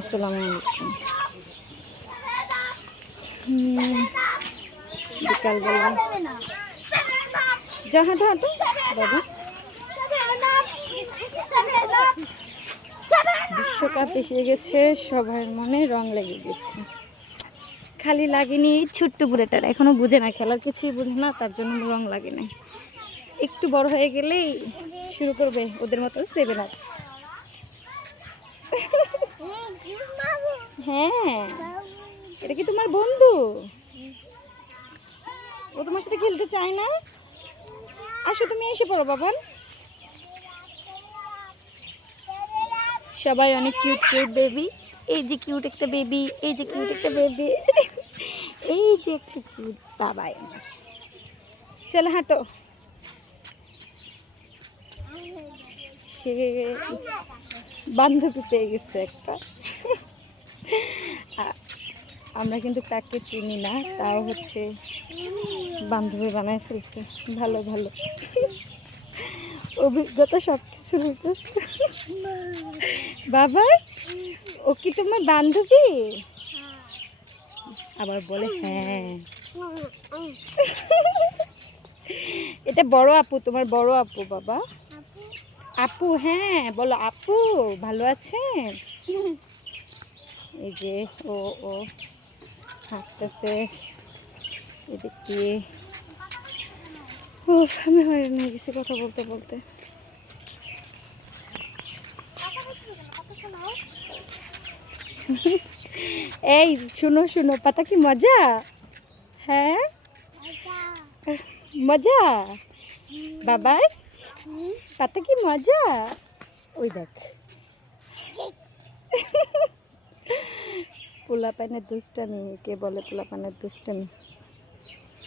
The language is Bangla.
আসসালামু আলাইকুম। বিকালবেলা যা হাঁটো হাঁটো বাবু। বিশ্বকাপ এসে গেছে, সবার মনে রং লেগে গেছে। খালি লাগেনি এই ছোট্ট বুড়েটার, এখনো বুঝে না, খেলার কিছুই বুঝে না, তার জন্য রং লাগে না। একটু বড় হয়ে গেলেই শুরু করবে ওদের মতো 7 আপ। হ্যাঁ, এটা কি তোমার বন্ধু? ও তোমার সাথে খেলতে চায় না? আসো, তুমি এসে পড়ো বাবান। সবাই অনেক কিউট কিউট বেবি। এই যে কিউট একটা বেবি, এই যে কিউট একটা বেবি, এই যে একটা কিউট বাবাই। চলো হাঁটো। সে বান্ধবী পেয়ে গেছে একটা। আমরা কিন্তু তাকে চিনি না, তাও হচ্ছে বান্ধবী বানায় ফেলছে। ভালো ভালো অভিজ্ঞতা সব কিছু হইতেছে। বাবা, ও কি তোমার বান্ধবী? আবার বলে হ্যাঁ। এটা বড় আপু, তোমার বড় আপু। বাবা আপু, হ্যাঁ বলো আপু, ভালো আছেন? এই যে ও ও হাঁটতেছে এদিক দিয়ে। ও, আমি হয়রান হয়ে গেছি কথা বলতে বলতে। এই শুনো শুনো, পাতা কি মজা? হ্যাঁ মজা বাবার পাতা কি মজা। ওই দেখ, পোলা পানের দুষ্টামি, কে বলে পোলা পানের দুষ্টামি।